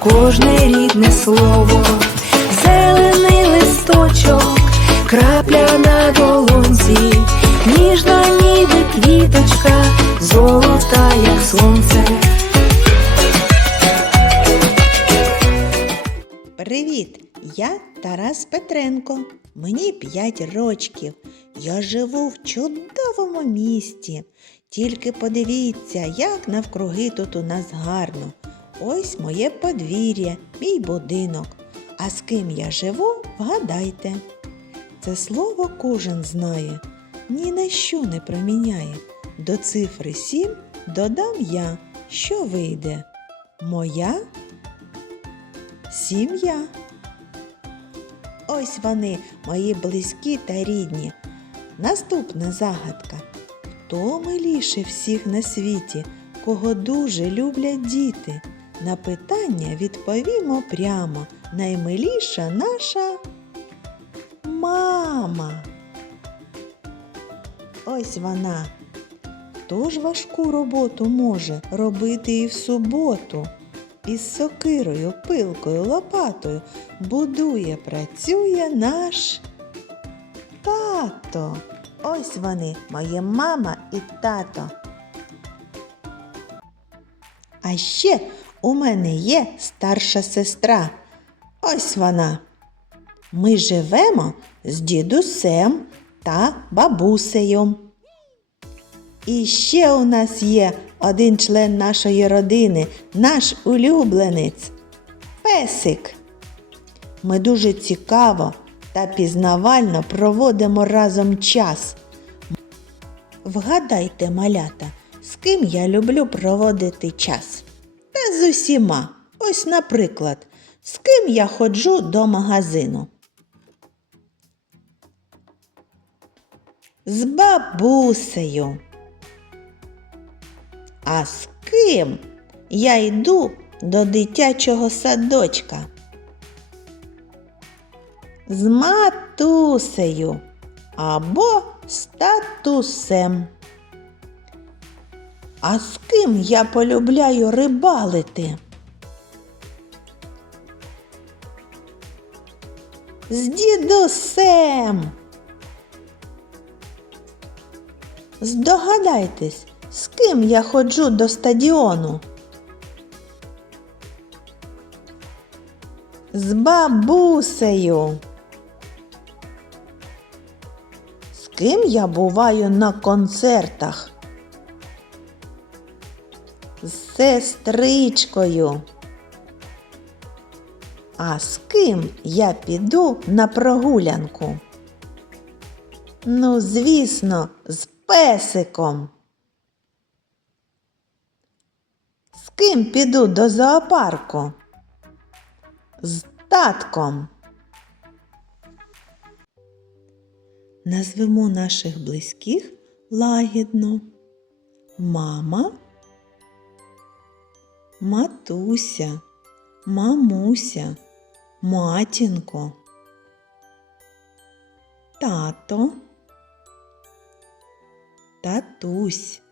кожне рідне слово, зелений листочок, крапля на долонці, ніжна ніби квіточка, золота, як сонце. Привіт! Я Тарас Петренко. Мені 5 рочків. Я живу в чудовому місті. Тільки подивіться, як навкруги тут у нас гарно. Ось моє подвір'я, мій будинок. А з ким я живу, вгадайте. Це слово кожен знає, ні на що не проміняє. До цифри 7 додам я, що вийде. Моя сім'я. Ось вони, мої близькі та рідні. Наступна загадка. Хто миліше всіх на світі, кого дуже люблять діти? На питання відповімо прямо. Наймиліша наша мама. Ось вона. Хто ж важку роботу може робити і в суботу? Із сокирою, пилкою, лопатою будує, працює наш тато. Ось вони, моя мама і тато. А ще у мене є старша сестра. Ось вона. Ми живемо з дідусем та бабусею. І ще у нас є один член нашої родини, наш улюбленець песик. Ми дуже цікаво та пізнавально проводимо разом час. Вгадайте, малята, з ким я люблю проводити час? З усіма. Ось, наприклад, з ким я ходжу до магазину. З бабусею. А з ким я йду до дитячого садочка? З матусею або з татусем. А з ким я полюбляю рибалити? З дідусем. Здогадайтесь, з ким я ходжу до стадіону? З бабусею. З ким я буваю на концертах? Сестричкою. А з ким я піду на прогулянку? Ну, звісно, з песиком. З ким піду до зоопарку? З татком. Назвемо наших близьких лагідно. Мама, матуся, мамуся, матінко, тато, татусь,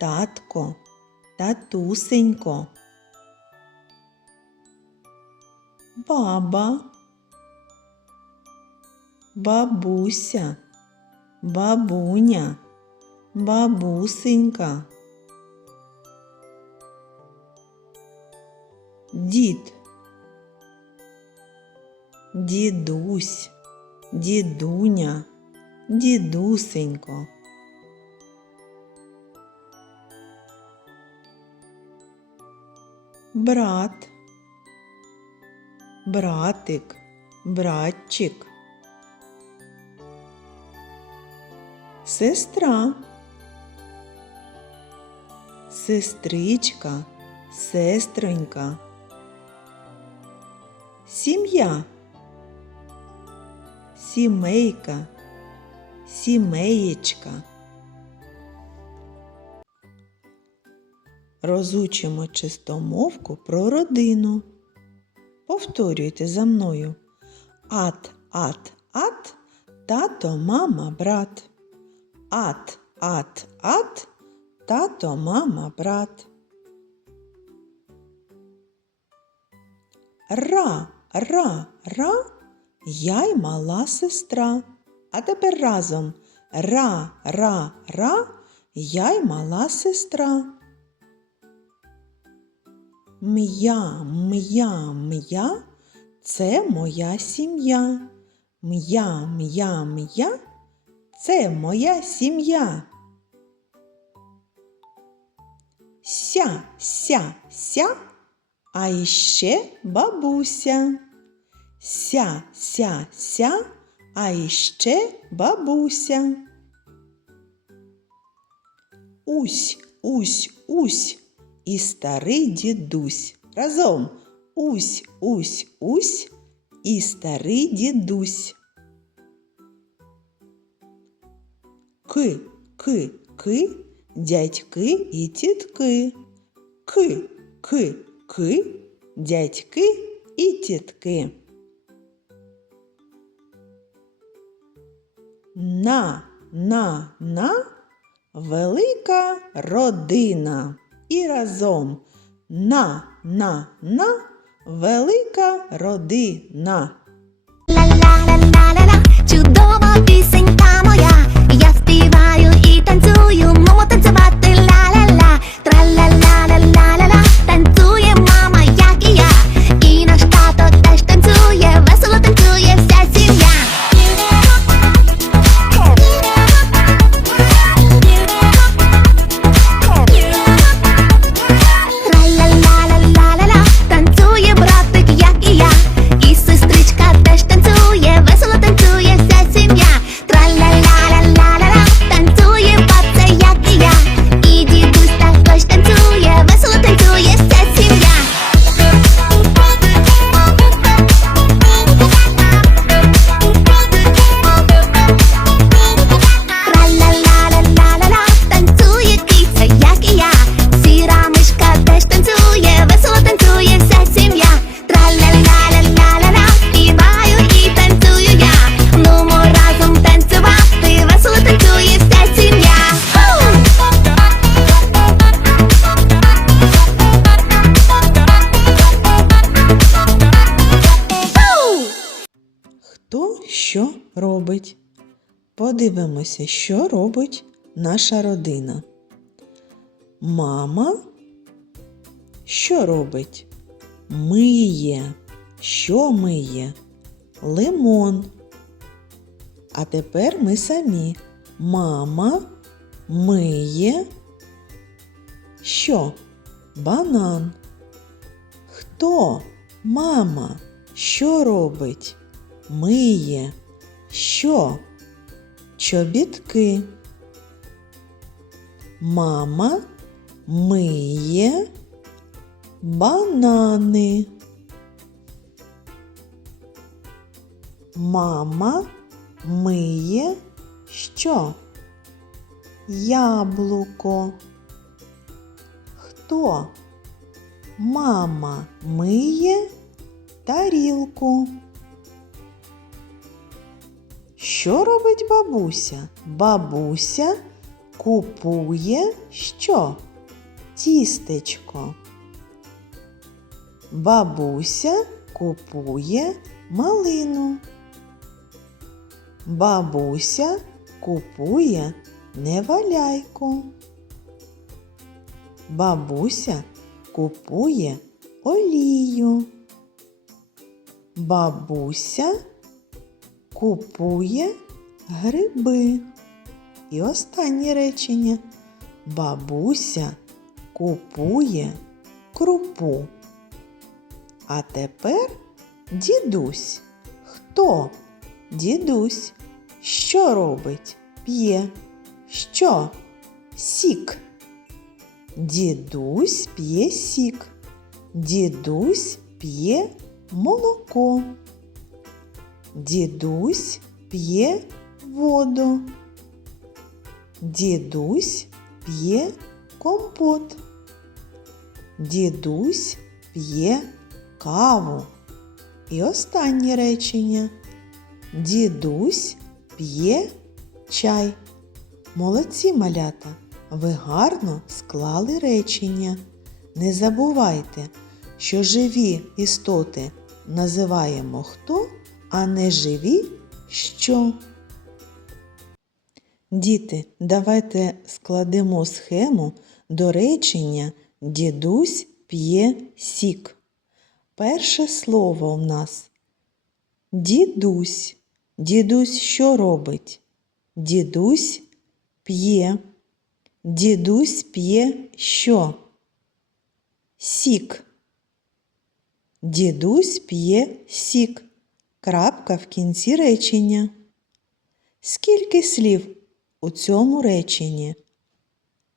татко, татусенько, баба, бабуся, бабуня, бабусенька, дід, дідусь, дідуня, дідусенько. брат, братик, братчик, сестра, сестричка, сестронька, сім'я, сімейка, сімеєчка. Розучимо чистомовку про родину. Повторюйте за мною. Ат, ат, ат, тато, мама, брат. Ат, ат, ат, тато, мама, брат. Ра, ра, ра, я й мала сестра. А тепер разом ра, ра, ра, я й мала сестра. М'я, м'я, м'я, це моя сім'я. М'я, м'я, м'я, це моя сім'я. Ся, ся, ся, а іще бабуся. Ся, ся, ся, а іще бабуся. Усь, усь, усь і старий дідусь. Разом усь, усь, усь і старий дідусь. Ки, ки, ки, дядьки і тітки. Ки, ки, ки, дядьки і тітки. На, на, на велика родина. І разом на, на, на велика родина. Чудова пісенька моя. Я співаю і танцюю, мамо танцювати Що робить? Подивимося, що робить наша родина. Мама що робить? Миє. Що миє? Лимон. А тепер ми самі. Мама миє. Що? Банан. Хто? Мама. Що робить? Миє. Що? Чобітки. Мама миє банани. Мама миє що? Яблуко. Хто? Мама миє тарілку. Що робить бабуся? Бабуся купує що? Тістечко. Бабуся купує малину. Бабуся купує неваляйку. Бабуся купує олію. Бабуся купує гриби. І останнє речення. Бабуся купує крупу. А тепер дідусь. Хто? Дідусь. Що робить? П'є. Що? Сік. Дідусь п'є сік. Дідусь п'є молоко. Дідусь п'є воду. Дідусь п'є компот. Дідусь п'є каву. І останнє речення. Дідусь п'є чай. Молодці малята, ви гарно склали речення. Не забувайте, що живі істоти називаємо хто, а неживі що. Діти, давайте складемо схему до речення Дідусь п'є сік. Перше слово у нас дідусь. Дідусь що робить? Дідусь п'є. Дідусь п'є що? Сік. Дідусь п'є сік. Крапка в кінці речення. Скільки слів у цьому реченні?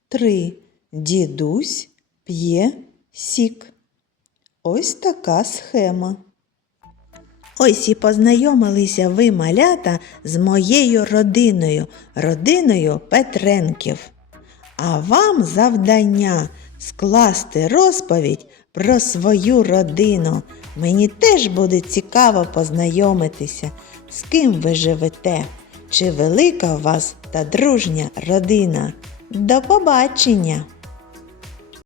Три. Дідусь п'є сік. Ось така схема. Ось і познайомилися ви, малята, з моєю родиною, родиною Петренків. А вам завдання скласти розповідь про свою родину. Мені теж буде цікаво познайомитися, з ким ви живете, чи велика у вас та дружня родина. До побачення!